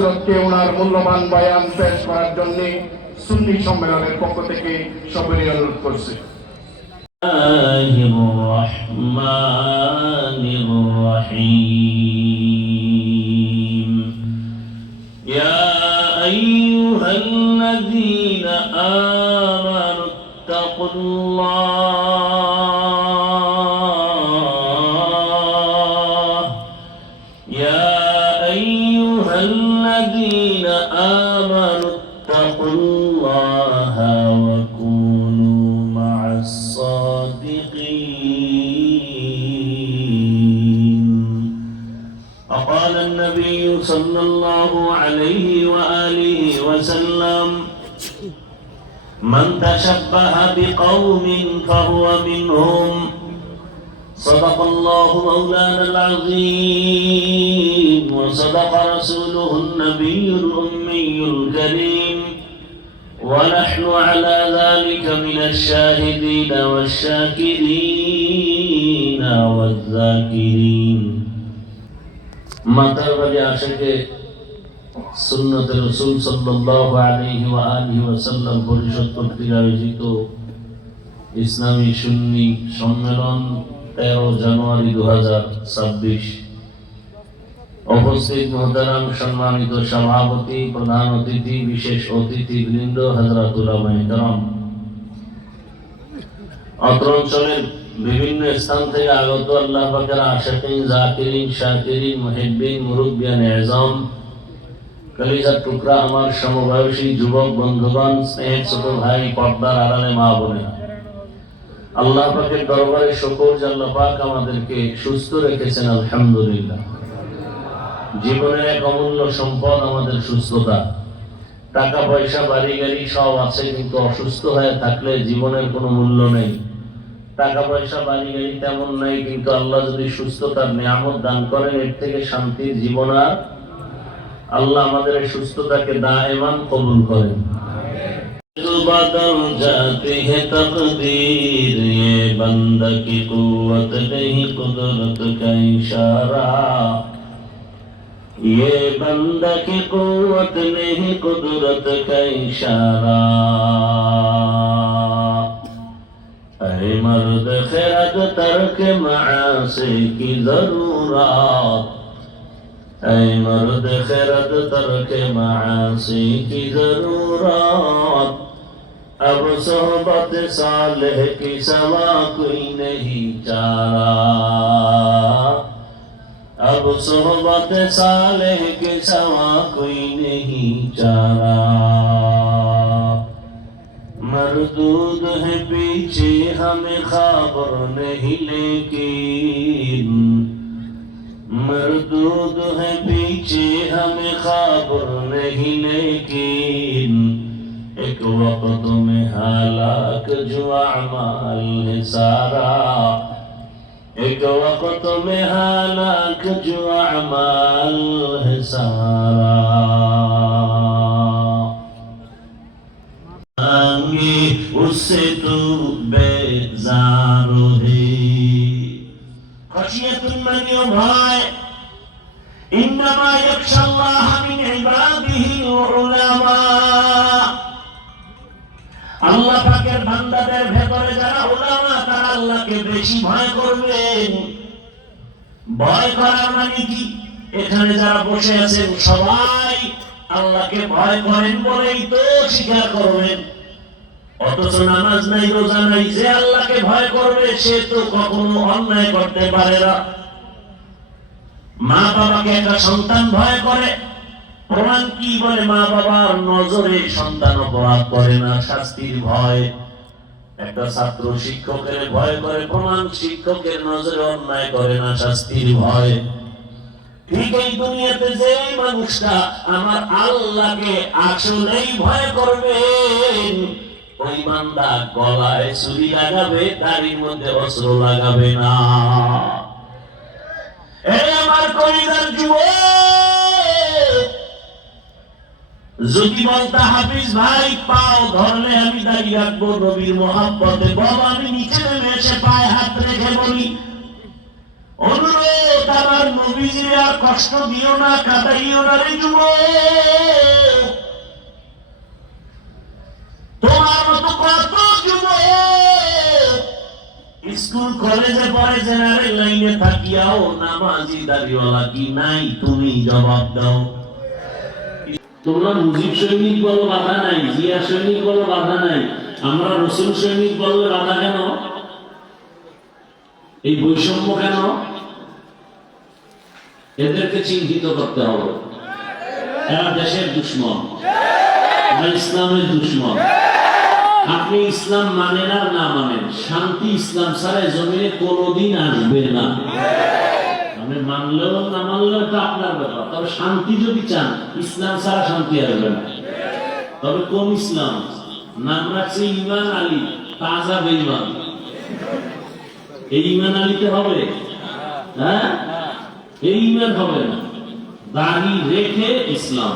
হজরতকে ওনার মূল্যবান বয়ান পেশ করার জন্য সুন্নি সম্মেলনের পক্ষ থেকে সবাই অনুরোধ করছি الله الرحمن الرحيم يا أيها الذين آمنوا اتقوا الله الذين آمنوا اتقوا الله وكونوا مع الصادقين. وقال النبي صلى الله عليه وآله وسلم من تشبه بقوم فهو منهم. صدق الله مولانا العظيم. وصدق رسوله النبي الأمي الكريم ونحن على ذلك من الشاهدين والشاكرين والذاكرين মাতার বাড়ি আশেকে সুন্নতে রসুল সাল্লাল্লাহু আলাইহি ওয়া আলিহি ওয়াসাল্লাম পরিষদ কর্তৃক আয়োজিত ইসলামী সুন্নি সম্মেলন তেরো জানুয়ারি দু হাজার ছাব্বিশ উপস্থিত মহতারাম সম্মানিত সভাপতি, প্রধান অতিথি, বিশেষ অতিথি বৃন্দ হাজরাতুল মেহতারাম অত্র অঞ্চলের বিভিন্ন স্থান থেকে আগত আল্লাহ পাকের জাকিরিন, শাকিরিন এজম টুকরা আমার সমবয়সী যুবক বন্ধুগণ ছোট ভাই, পর্দার আড়ালে মা আল্লাহ পাকের দরবারে শুকর আমাদেরকে সুস্থ রেখেছেন, আলহামদুলিল্লাহ। জীবনের এক অমূল্য সম্পদ আমাদের সুস্থতা টাকা পয়সা বাড়ি গাড়ি সব আছে কিন্তু অসুস্থ হয়ে থাকলে জীবনের কোনো মূল্য নেই টাকা পয়সা বাড়ি গাড়ি তেমন নেই কিন্তু আল্লাহ যদি সুস্থতার নিয়ামত দান করেন এর থেকে শান্তির জীবন আর আল্লাহ আমাদের এই সুস্থতাকে দায়মান কবুল করেন बदल जाती है तकदीर ये बंदा की कुवत नहीं कुदरत का इशारा ये बंदा की कुवत नहीं कुदरत का इशारा अरे मर्द खैरत तर्क मासे की जरूरत ऐ मर्द खैरत तर्क मासी की जरूरत अब सोहबत सालेह की सवा कोई नहीं चारा अब सोहबत सालेह की सवा कोई नहीं चारा मरदूद है पीछे हमें खबर नहीं लेकिन मरदूद है पीछे हमें खबर नहीं लेकिन एक वक्त में हालाक जो अमाल है सारा ایک وقت میں حالات جو اعمال ہے سارا آنگی اس سے تو بیزار ہے خشیت من یو بھائے انما یکش اللہ আল্লাহকে বেশি ভয় করবেন ভয় করার মানে কি? এখানে যারা বসে আছেন সবাই আল্লাহকে ভয় করেন বলেই তো স্বীকার করবেন। অথচ নামাজ নাই, রোজা নাই, যে আল্লাহকে ভয় করবে, সে তো কখনো অন্যায় করতে পারে না। মা বাবাকে একটা সন্তান ভয় করে। প্রমাণ কি বলে মা বাবার নজরে সন্তান অপরাধ করে না, শাস্তির ভয়। একটা ছাত্র শিক্ষকের ভয় করে, প্রমাণ শিক্ষকের নজরে অন্যায় করে না শাস্তির ভয়। ঠিক এই দুনিয়াতে যে মানুষটা আমার আল্লাহকে আসলেই ভয় করবেন ওই গলায় ছুরি লাগাবে তারই মধ্যে অস্ত্র লাগাবে না। আমার কলিদার যুব যদি বলতা হাফিজ ভাই, পাও ধরলে আমি দাঁড়িয়ে রাখব নবীর মহাব্বতে। বাবা আমি নিচে নেমে এসে পায়ে হাত রেখে বলি, অনুরোধ আমার নবী নবীজির আর কষ্ট দিও না কাটাইও না রে তোমার মতো কত যুবক। স্কুল, কলেজে পড়ে জেনারেল লাইনে থাকিয়াও নামাজি দাড়িওয়ালা কি নাই, তুমি জবাব দাও। তোমরা মুজিব সৈনিক বলো, বাধা নাই, জিয়া সৈনিক বলো, বাধা নাই। আমরা রসুল সৈনিক বললে বাধা কেন? এই বৈষম্য কেন? এদেরকে চিহ্নিত করতে হবে। এরা দেশের দুশ্মন ইসলামের দুশ্মন। আপনি ইসলাম মানেন আর না মানেন, শান্তি ইসলাম ছাড়া জমিনে কোনোদিন আসবে না। আপনি মানলেও না মানলেও এটা আপনার ব্যাপার। তবে শান্তি যদি চান, ইসলাম ছাড়া শান্তি আসবে না। তবে কোন ইসলাম? নাম রাখছে ইমান আলী, তাজা বেইমান এই ইমান আলীতে হবে? হ্যাঁ? এই ইমান হবে না। দাড়ি রেখে ইসলাম।